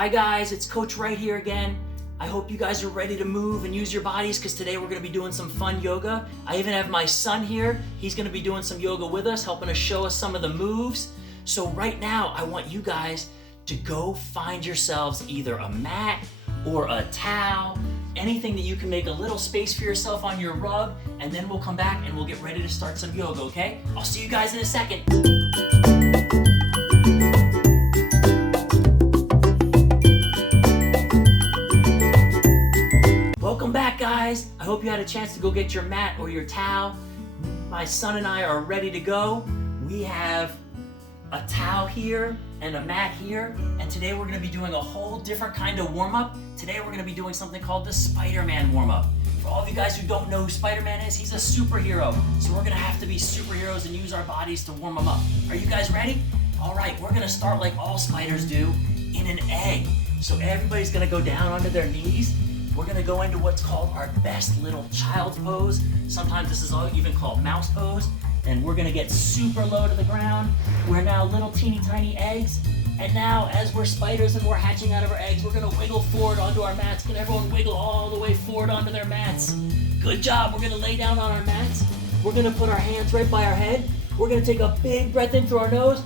Hi guys, it's Coach Wright here again. I hope you guys are ready to move and use your bodies because today we're going to be doing some fun yoga. I even have my son here. He's going to be doing some yoga with us, helping us show us some of the moves. So right now, I want you guys to go find yourselves either a mat or a towel, anything that you can make a little space for yourself on your rug, and then we'll come back and we'll get ready to start some yoga, okay? I'll see you guys in a second. Welcome back, guys. I hope you had a chance to go get your mat or your towel. My son and I are ready to go. We have a towel here and a mat here, and today we're going to be doing a whole different kind of warm-up. Today we're going to be doing something called the Spider-Man warm-up. For all of you guys who don't know who Spider-Man is, he's a superhero. So we're going to have to be superheroes and use our bodies to warm him up. Are you guys ready? All right, we're going to start like all spiders do, in an egg. So everybody's going to go down onto their knees. We're going to go into what's called our best little child's pose. Sometimes this is even called mouse pose. And we're going to get super low to the ground. We're now little teeny tiny eggs. And now as we're spiders and we're hatching out of our eggs, we're going to wiggle forward onto our mats. Can everyone wiggle all the way forward onto their mats? Good job. We're going to lay down on our mats. We're going to put our hands right by our head. We're going to take a big breath in through our nose.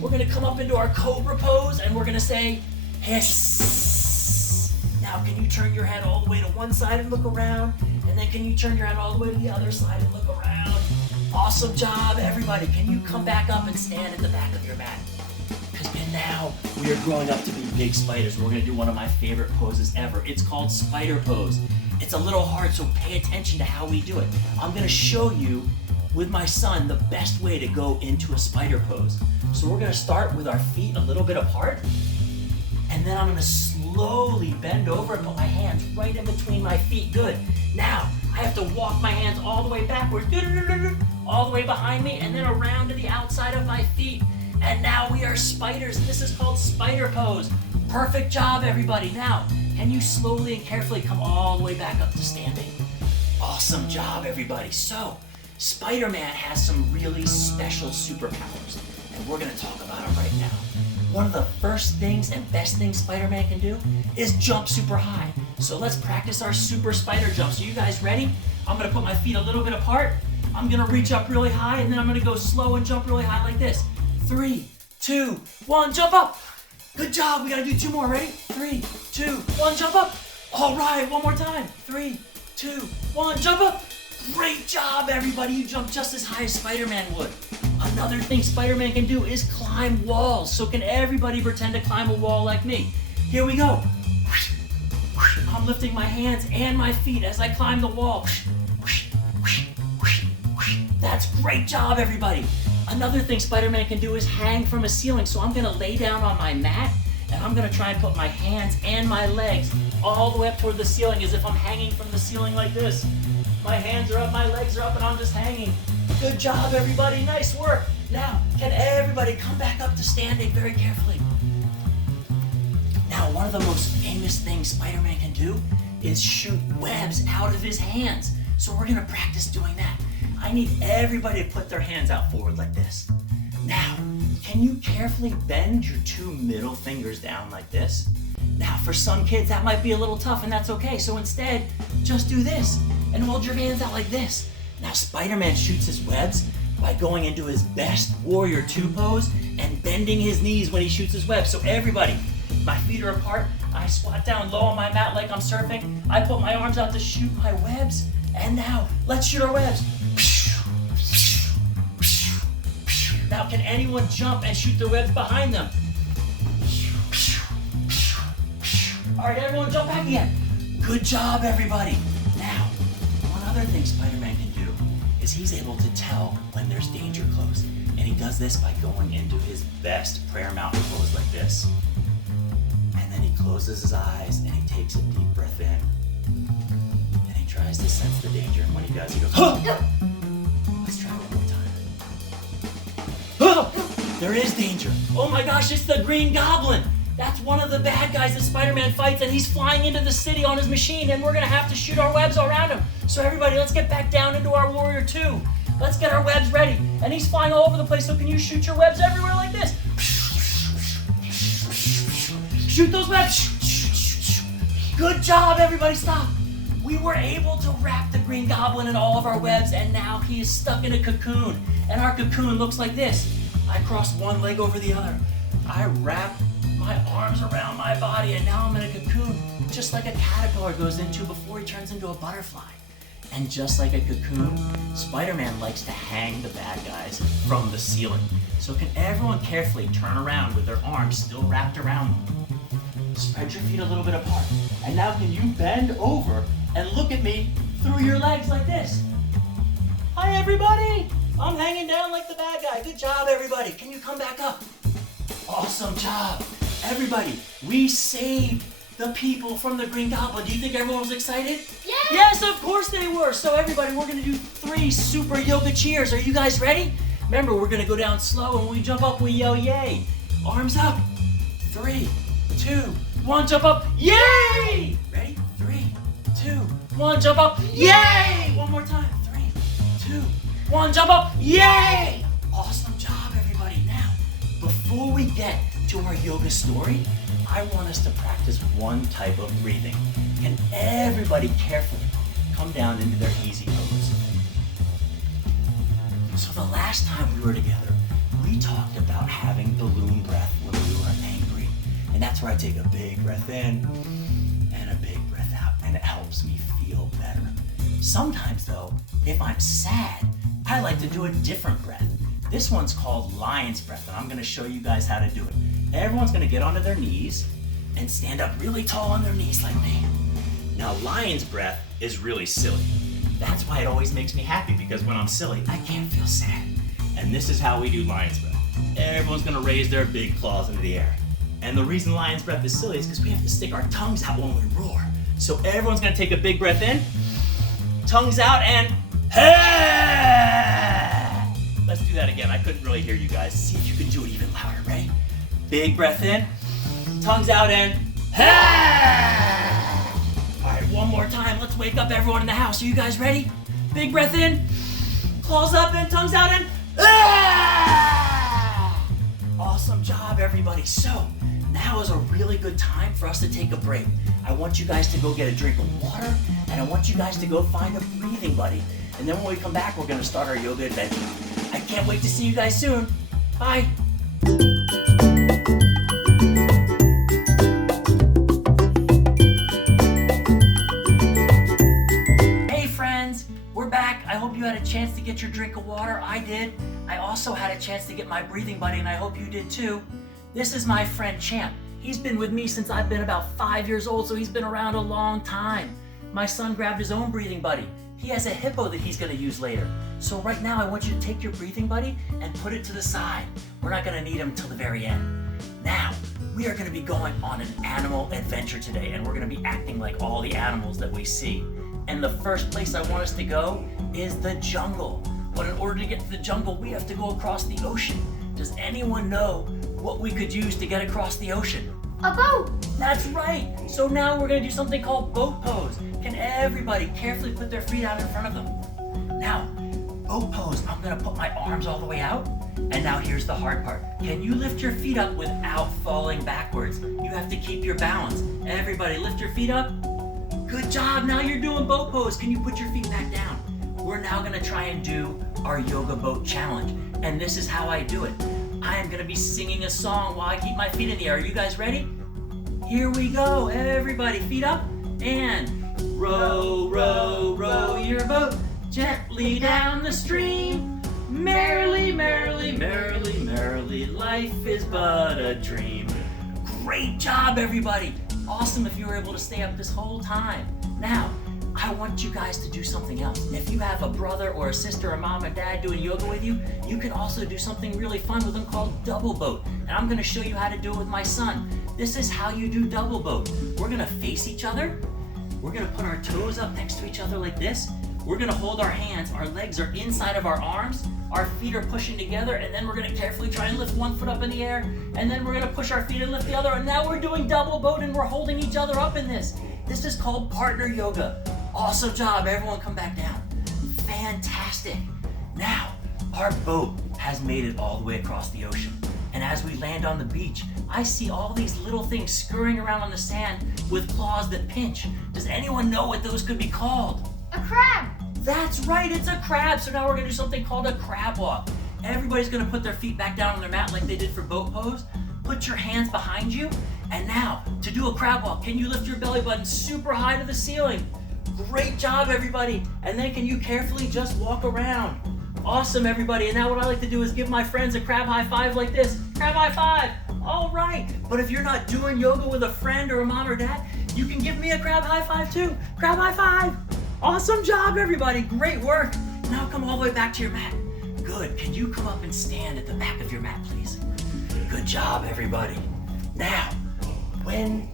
We're going to come up into our cobra pose and we're going to say hiss. Now can you turn your head all the way to one side and look around? And then can you turn your head all the way to the other side and look around? Awesome job, everybody. Can you come back up and stand at the back of your mat? Because now we are growing up to be big spiders. We're going to do one of my favorite poses ever. It's called spider pose. It's a little hard, so pay attention to how we do it. I'm going to show you with my son the best way to go into a spider pose. So we're going to start with our feet a little bit apart. And then I'm going to slowly bend over and put my hands right in between my feet. Good. Now, I have to walk my hands all the way backwards, all the way behind me, and then around to the outside of my feet. And now we are spiders, and this is called spider pose. Perfect job, everybody. Now, can you slowly and carefully come all the way back up to standing? Awesome job, everybody. So, Spider-Man has some really special superpowers, and we're going to talk about them right now. One of the first things and best things Spider-Man can do is jump super high. So let's practice our super spider jump. So you guys ready? I'm gonna put my feet a little bit apart. I'm gonna reach up really high and then I'm gonna go slow and jump really high like this. 3, 2, 1, jump up. Good job, we gotta do 2 more, ready? 3, 2, 1, jump up. All right, one more time. 3, 2, 1, jump up. Great job, everybody. You jumped just as high as Spider-Man would. Another thing Spider-Man can do is climb walls. So can everybody pretend to climb a wall like me? Here we go. I'm lifting my hands and my feet as I climb the wall. That's great job, everybody. Another thing Spider-Man can do is hang from a ceiling. So I'm gonna lay down on my mat and I'm gonna try and put my hands and my legs all the way up toward the ceiling as if I'm hanging from the ceiling like this. My hands are up, my legs are up, and I'm just hanging. Good job, everybody. Nice work. Now, can everybody come back up to standing very carefully? Now, one of the most famous things Spider-Man can do is shoot webs out of his hands. So we're gonna practice doing that. I need everybody to put their hands out forward like this. Now, can you carefully bend your 2 middle fingers down like this? Now, for some kids, that might be a little tough, and that's okay. So instead, just do this and hold your hands out like this. Now, Spider-Man shoots his webs by going into his best Warrior 2 pose and bending his knees when he shoots his webs. So everybody, my feet are apart. I squat down low on my mat like I'm surfing. I put my arms out to shoot my webs. And now, let's shoot our webs. Now, can anyone jump and shoot their webs behind them? All right, everyone jump back again. Good job, everybody. Now, one other thing Spider-Man can do is he's able to tell when there's danger close. And he does this by going into his best prayer mountain pose like this. And then he closes his eyes and he takes a deep breath in. And he tries to sense the danger. And when he does, he goes, huh! Let's try one more time. Oh, there is danger. Oh my gosh, it's the Green Goblin. That's one of the bad guys that Spider-Man fights, and he's flying into the city on his machine, and we're gonna have to shoot our webs around him. So everybody, let's get back down into our Warrior 2. Let's get our webs ready. And he's flying all over the place, so can you shoot your webs everywhere like this? Shoot those webs. Good job, everybody, stop. We were able to wrap the Green Goblin in all of our webs, and now he is stuck in a cocoon. And our cocoon looks like this. I crossed one leg over the other. I wrapped my arms around my body, and now I'm in a cocoon, just like a caterpillar goes into before he turns into a butterfly. And just like a cocoon, Spider-Man likes to hang the bad guys from the ceiling. So can everyone carefully turn around with their arms still wrapped around them? Spread your feet a little bit apart. And now can you bend over and look at me through your legs like this? Hi, everybody. I'm hanging down like the bad guy. Good job, everybody. Can you come back up? Awesome job. Everybody, we saved the people from the Green Goblin. Do you think everyone was excited? Yeah. Yes, of course they were. So everybody, we're gonna do 3 super yoga cheers. Are you guys ready? Remember, we're gonna go down slow, and when we jump up, we yell yay. Arms up. 3, 2, 1, jump up. Yay! Ready? 3, 2, 1, jump up. Yay! One more time. 3, 2, 1, jump up. Yay! Awesome job, everybody. Now, before we get to our yoga story, I want us to practice one type of breathing. Can everybody carefully come down into their easy pose? So the last time we were together, we talked about having balloon breath when we were angry. And that's where I take a big breath in and a big breath out, and it helps me feel better. Sometimes though, if I'm sad, I like to do a different breath. This one's called lion's breath, and I'm gonna show you guys how to do it. Everyone's gonna get onto their knees and stand up really tall on their knees like me. Now, lion's breath is really silly. That's why it always makes me happy, because when I'm silly, I can't feel sad. And this is how we do lion's breath. Everyone's gonna raise their big claws into the air. And the reason lion's breath is silly is because we have to stick our tongues out when we roar. So everyone's gonna take a big breath in, tongues out, and hey! Let's do that again. I couldn't really hear you guys. See if you can do it even louder. Ready? Big breath in, tongues out, and hey! All right, one more time. Let's wake up everyone in the house. Are you guys ready? Big breath in, claws up, and tongues out, and hey! Awesome job, everybody. So now is a really good time for us to take a break. I want you guys to go get a drink of water, and I want you guys to go find a breathing buddy. And then when we come back, we're gonna start our yoga adventure. I can't wait to see you guys soon. Bye. Hey friends, we're back. I hope you had a chance to get your drink of water. I did. I also had a chance to get my breathing buddy, and I hope you did too. This is my friend Champ. He's been with me since I've been about 5 years old, so he's been around a long time. My son grabbed his own breathing buddy. He has a hippo that he's gonna use later. So right now I want you to take your breathing buddy and put it to the side. We're not gonna need him till the very end. Now, we are gonna be going on an animal adventure today, and we're gonna be acting like all the animals that we see. And the first place I want us to go is the jungle. But in order to get to the jungle, we have to go across the ocean. Does anyone know what we could use to get across the ocean? A boat. That's right. So now we're gonna do something called boat pose. Can everybody carefully put their feet out in front of them? Now, boat pose, I'm gonna put my arms all the way out. And now here's the hard part. Can you lift your feet up without falling backwards? You have to keep your balance. Everybody lift your feet up. Good job, now you're doing boat pose. Can you put your feet back down? We're now gonna try and do our yoga boat challenge. And this is how I do it. I am gonna be singing a song while I keep my feet in the air. Are you guys ready? Here we go, everybody, feet up, and row, row, row your boat gently down the stream. Merrily, merrily, merrily, merrily, life is but a dream. Great job, everybody. Awesome if you were able to stay up this whole time. Now, I want you guys to do something else. If you have a brother or a sister or mom and dad doing yoga with you, you can also do something really fun with them called double boat. And I'm gonna show you how to do it with my son. This is how you do double boat. We're gonna face each other. We're gonna put our toes up next to each other like this. We're gonna hold our hands. Our legs are inside of our arms. Our feet are pushing together, and then we're gonna carefully try and lift one foot up in the air, and then we're gonna push our feet and lift the other, and now we're doing double boat, and we're holding each other up in this. This is called partner yoga. Awesome job, everyone come back down. Fantastic. Now, our boat has made it all the way across the ocean. And And as we land on the beach, I see all these little things scurrying around on the sand with claws that pinch. Does anyone know what those could be called? A crab. That's right, it's a crab. So now we're gonna do something called a crab walk. Everybody's gonna put their feet back down on their mat like they did for boat pose. Put your hands behind you. And now, to do a crab walk, can you lift your belly button super high to the ceiling? Great job, everybody. And then can you carefully just walk around? Awesome, everybody. And now what I like to do is give my friends a crab high five like this. Crab high five. All right. But if you're not doing yoga with a friend or a mom or dad, you can give me a crab high five too. Crab high five. Awesome job, everybody. Great work. Now come all the way back to your mat. Good. Can you come up and stand at the back of your mat, please? Good job, everybody. Now, when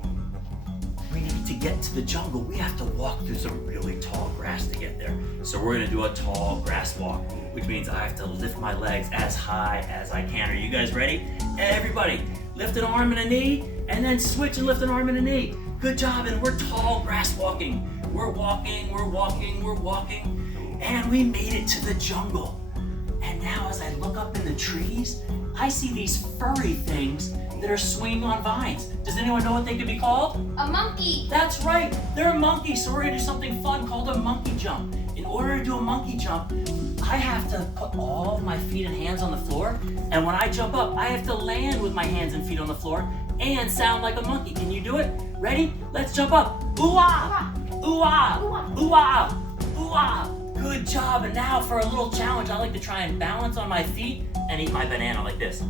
we need to get to the jungle, we have to walk through some really tall grass to get there. So we're gonna do a tall grass walk, which means I have to lift my legs as high as I can. Are you guys ready? Everybody, lift an arm and a knee, and then switch and lift an arm and a knee. Good job, and we're tall grass walking. We're walking, we're walking, we're walking, and we made it to the jungle. And now as I look up in the trees, I see these furry things that are swinging on vines. Does anyone know what they could be called? A monkey. That's right, they're monkeys. So we're gonna do something fun called a monkey jump. In order to do a monkey jump, I have to put all of my feet and hands on the floor. And when I jump up, I have to land with my hands and feet on the floor and sound like a monkey. Can you do it? Ready? Let's jump up. Ooh-ah! Ooh-ah! Ooh-ah! Ooh-ah! Good job. And now for a little challenge, I like to try and balance on my feet and eat my banana like this.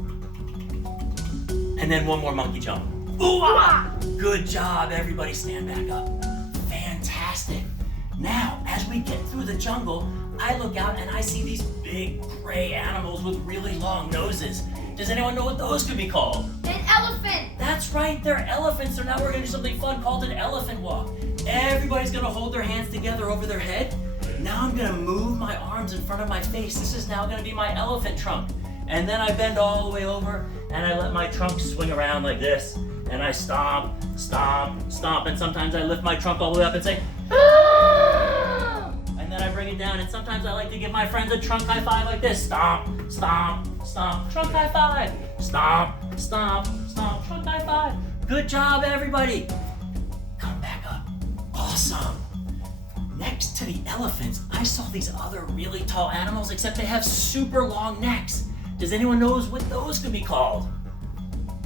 And then one more monkey jump. Ooh-ah! Good job, everybody stand back up. Fantastic. Now, as we get through the jungle, I look out and I see these big gray animals with really long noses. Does anyone know what those could be called? An elephant. That's right, they're elephants. So now we're gonna do something fun called an elephant walk. Everybody's gonna hold their hands together over their head. Now I'm gonna move my arms in front of my face. This is now gonna be my elephant trunk. And then I bend all the way over and I let my trunk swing around like this. And I stomp, stomp, stomp. And sometimes I lift my trunk all the way up and say, ah! And then I bring it down. And sometimes I like to give my friends a trunk high five like this. Stomp, stomp, stomp, trunk high five. Stomp, stomp, stomp, trunk high five. Good job, everybody. Come back up. Awesome. Next to the elephants, I saw these other really tall animals, except they have super long necks. Does anyone know what those could be called?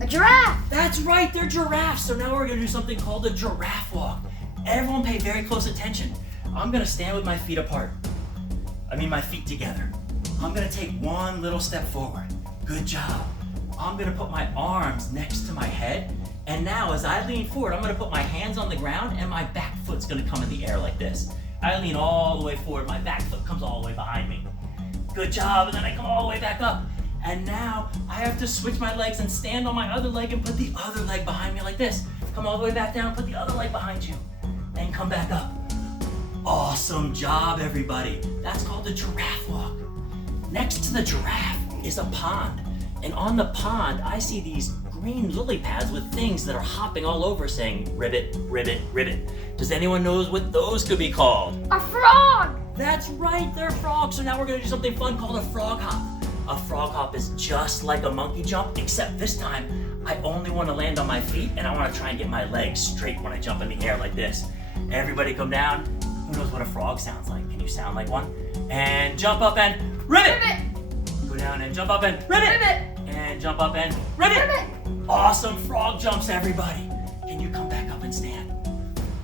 A giraffe. That's right, they're giraffes. So now we're gonna do something called a giraffe walk. Everyone pay very close attention. I'm gonna stand with my feet apart. My feet together. I'm gonna take one little step forward. Good job. I'm gonna put my arms next to my head. And now as I lean forward, I'm gonna put my hands on the ground and my back foot's gonna come in the air like this. I lean all the way forward, my back foot comes all the way behind me. Good job, and then I come all the way back up. And now I have to switch my legs and stand on my other leg and put the other leg behind me like this. Come all the way back down, put the other leg behind you, and come back up. Awesome job, everybody. That's called the giraffe walk. Next to the giraffe is a pond. And on the pond, I see these green lily pads with things that are hopping all over saying ribbit, ribbit, ribbit. Does anyone know what those could be called? A frog. That's right, they're frogs. So now we're gonna do something fun called a frog hop. A frog hop is just like a monkey jump, except this time I only want to land on my feet and I want to try and get my legs straight when I jump in the air like this. Everybody come down. Who knows what a frog sounds like? Can you sound like one? And jump up and ribbit! Ribbit. Go down and jump up and ribbit! Ribbit. And jump up and ribbit! Ribbit. Awesome frog jumps, everybody. Can you come back up and stand?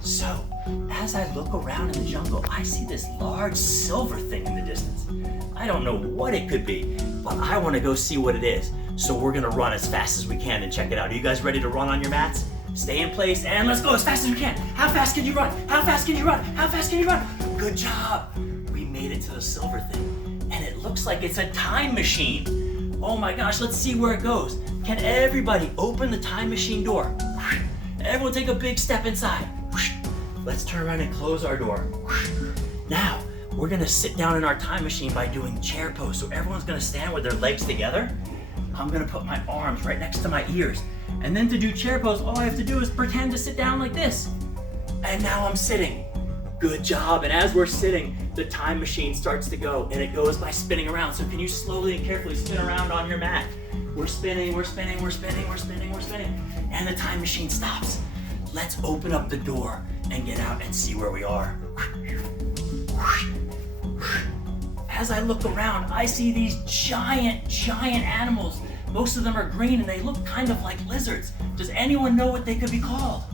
So, as I look around in the jungle, I see this large silver thing in the distance. I don't know what it could be, but I want to go see what it is. So we're gonna run as fast as we can and check it out. Are you guys ready to run on your mats? Stay in place and let's go as fast as we can. How fast can you run? How fast can you run? How fast can you run? Good job. We made it to the silver thing and it looks like it's a time machine. Oh my gosh, let's see where it goes. Can everybody open the time machine door? Everyone take a big step inside. Let's turn around and close our door. Now, we're gonna sit down in our time machine by doing chair pose. So everyone's gonna stand with their legs together. I'm gonna put my arms right next to my ears. And then to do chair pose, all I have to do is pretend to sit down like this. And now I'm sitting. Good job. And as we're sitting, the time machine starts to go and it goes by spinning around. So can you slowly and carefully spin around on your mat? We're spinning. And the time machine stops. Let's open up the door and get out and see where we are. As I look around, I see these giant animals. Most of them are green and they look kind of like lizards. Does anyone know what they could be called?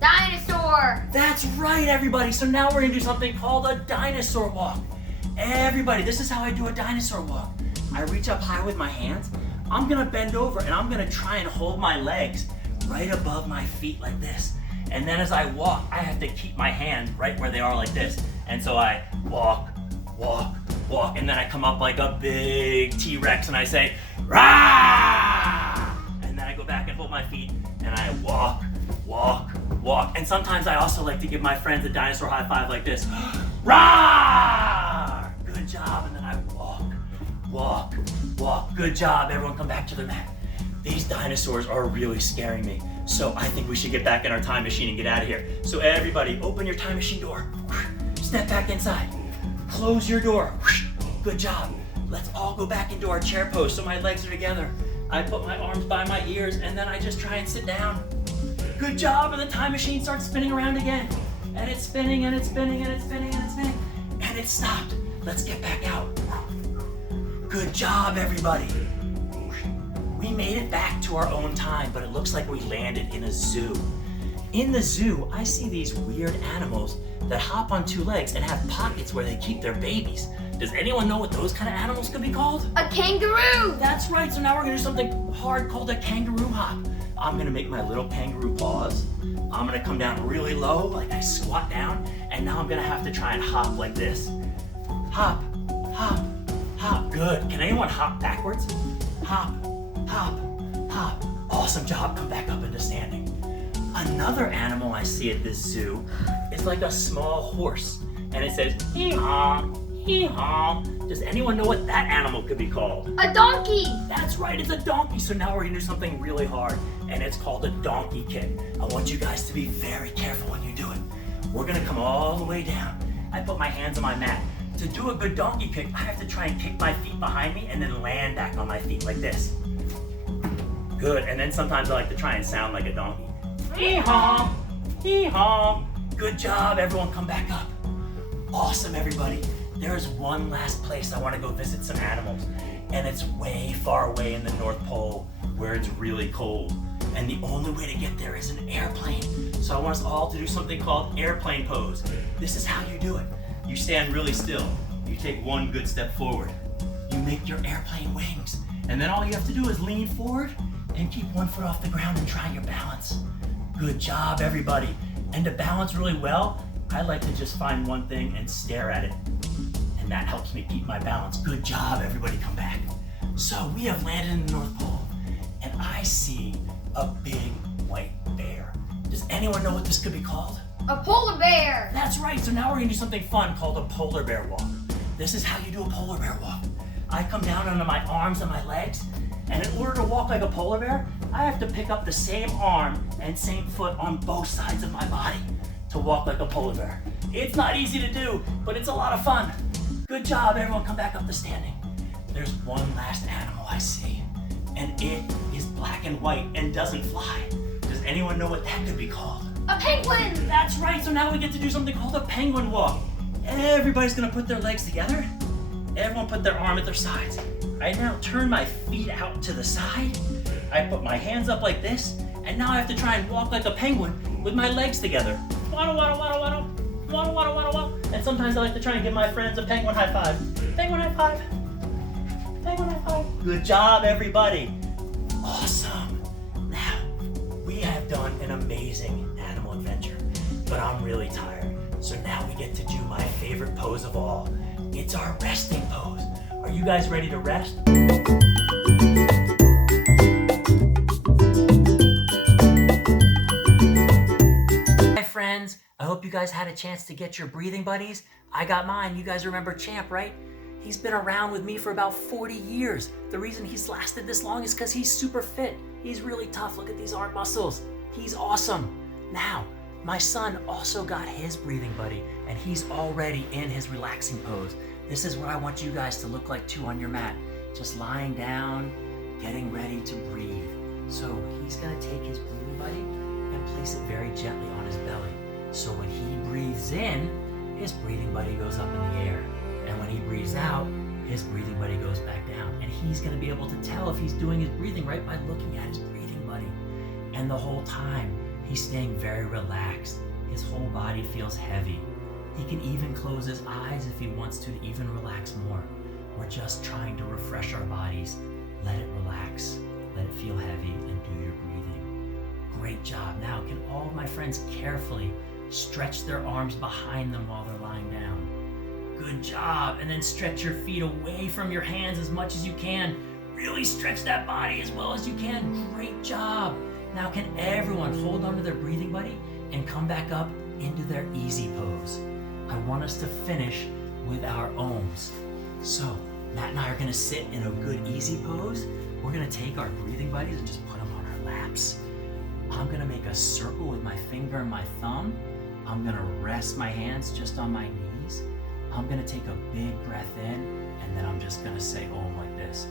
Dinosaur. That's right, everybody. So now we're gonna do something called a dinosaur walk. Everybody, this is how I do a dinosaur walk. I reach up high with my hands. I'm gonna bend over and I'm gonna try and hold my legs right above my feet like this. And then as I walk, I have to keep my hands right where they are like this. And so I walk, and then I come up like a big T-Rex and I say, rah! And then I go back and hold my feet and I walk. And sometimes I also like to give my friends a dinosaur high five like this. Rah! Good job. And then I walk. Good job. Everyone come back to their mat. These dinosaurs are really scaring me. So I think we should get back in our time machine and get out of here. So everybody, open your time machine door. Step back inside. Close your door. Good job. Let's all go back into our chair pose so my legs are together. I put my arms by my ears and then I just try and sit down. Good job, and the time machine starts spinning around again. And it's spinning. And it stopped. Let's get back out. Good job, everybody. We made it back to our own time, but it looks like we landed in a zoo. In the zoo, I see these weird animals that hop on two legs and have pockets where they keep their babies. Does anyone know what those kind of animals could be called? A kangaroo. That's right, so now we're gonna do something hard called a kangaroo hop. I'm gonna make my little kangaroo paws. I'm gonna come down really low, like I squat down, and now I'm gonna have to try and hop like this. Hop. Good. Can anyone hop backwards? Hop. Awesome job. Come back up into standing. Another animal I see at this zoo is like a small horse, and it says hee-haw. Does anyone know what that animal could be called? A donkey. That's right, it's a donkey. So now we're gonna do something really hard, and it's called a donkey kick. I want you guys to be very careful when you do it. We're gonna come all the way down. I put my hands on my mat. To do a good donkey kick, I have to try and kick my feet behind me and then land back on my feet like this. Good, and then sometimes I like to try and sound like a donkey. Hee-haw. Good job, everyone come back up. Awesome, everybody. There's one last place I want to go visit some animals, and it's way far away in the North Pole where it's really cold. And the only way to get there is an airplane. So I want us all to do something called airplane pose. This is how you do it. You stand really still. You take one good step forward. You make your airplane wings. And then all you have to do is lean forward and keep one foot off the ground and try your balance. Good job, everybody. And to balance really well, I like to just find one thing and stare at it. And that helps me keep my balance. Good job, everybody come back. So we have landed in the North Pole, and I see a big white bear. Does anyone know what this could be called? A polar bear. That's right, so now we're gonna do something fun called a polar bear walk. This is how you do a polar bear walk. I come down onto my arms and my legs, and in order to walk like a polar bear, I have to pick up the same arm and same foot on both sides of my body to walk like a polar bear. It's not easy to do, but it's a lot of fun. Good job, everyone come back up to standing. There's one last animal I see, and it is black and white and doesn't fly. Does anyone know what that could be called? A penguin. That's right, so now we get to do something called a penguin walk. Everybody's gonna put their legs together. Everyone put their arm at their sides. I now turn my feet out to the side. I put my hands up like this, and now I have to try and walk like a penguin with my legs together. Waddle, waddle, waddle, waddle. Waddle, waddle, waddle, waddle. And sometimes I like to try and give my friends a penguin high five. Penguin high five. Penguin high five. Good job, everybody. Awesome. Now, we have done an amazing animal adventure, but I'm really tired. So now we get to do my favorite pose of all. It's our resting pose. Are you guys ready to rest? Hi friends, I hope you guys had a chance to get your breathing buddies. I got mine. You guys remember Champ, right? He's been around with me for about 40 years. The reason he's lasted this long is because he's super fit. He's really tough. Look at these arm muscles. He's awesome. Now, my son also got his breathing buddy, and he's already in his relaxing pose. This is what I want you guys to look like too on your mat. just lying down, getting ready to breathe. So he's gonna take his breathing buddy and place it very gently on his belly. So when he breathes in, his breathing buddy goes up in the air. And when he breathes out, his breathing buddy goes back down. And he's gonna be able to tell if he's doing his breathing right by looking at his breathing buddy. And the whole time, he's staying very relaxed. His whole body feels heavy. He can even close his eyes if he wants to even relax more. We're just trying to refresh our bodies. Let it relax, let it feel heavy, and do your breathing. Great job. Now, can all of my friends carefully stretch their arms behind them while they're lying down? Good job. And then stretch your feet away from your hands as much as you can. Really stretch that body as well as you can. Great job. Now, can everyone hold onto their breathing buddy and come back up into their easy pose? I want us to finish with our ohms. So, Matt and I are gonna sit in a good easy pose. We're gonna take our breathing buddies and just put them on our laps. I'm gonna make a circle with my finger and my thumb. I'm gonna rest my hands just on my knees. I'm gonna take a big breath in, and then I'm just gonna say Om like this.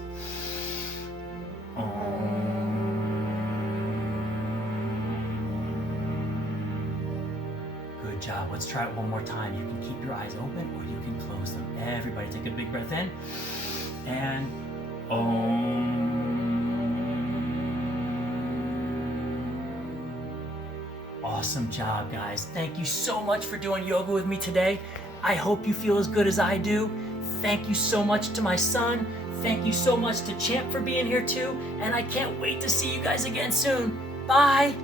Om. Good job. Let's try it one more time. You can keep your eyes open or you can close them. Everybody take a big breath in and Om. Awesome job, guys. Thank you so much for doing yoga with me today. I hope you feel as good as I do. Thank you so much to my son. Thank you so much to Champ for being here too. And I can't wait to see you guys again soon. Bye.